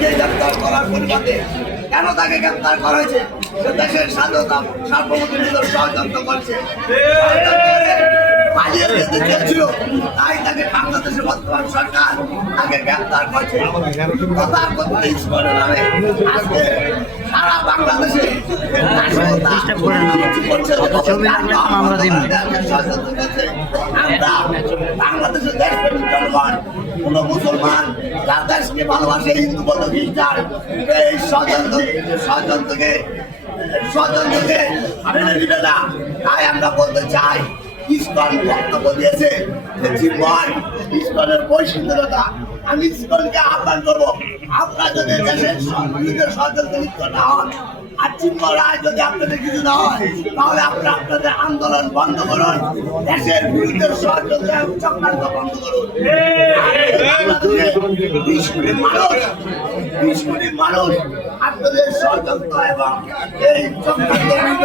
গ্রেপ্তার করার পরিবর্তে কেন তাকে গ্রেপ্তার করা হয়েছে? দেশের স্বাধীনতা সার্বভৌমত্ব ষড়যন্ত্র করছে। পালিয়ে যেতে চেয়েছিল তাই তাকে বাংলাদেশের বর্তমান সরকার তাকে গ্রেপ্তার করছে। নামে আজকে সারা বাংলাদেশে আমরা বাংলাদেশের দেশপ্রেমিক জনগণ কোন মুসলমান দেশকে ভালোবাসে হিন্দু বলো খ্রিস্টান এই ষড়যন্ত্র ষড়যন্ত্রকে তাই আমরা বলতে চাই ইস্কন বক্তব্য দিয়েছে যে জীবন ইস্কনের বৈশিষ্ট্যতা, আমি ইস্কনকে আহ্বান করব। আপনারা যদি দেশের নিজের ষড়যন্ত্র লিপ্ত না হন, আর চিন্মা রায় যদি আপনাদের কিছু না হয়, তাহলে আপনারা আপনাদের আন্দোলন বন্ধ করুন, দেশের বিরুদ্ধে ষড়যন্ত্র চক্রান্ত বন্ধ করুন। বিশ কোটি মানুষ, বিশ কোটি মানুষ আপনাদের ষড়যন্ত্র এবং এই চক্রান্ত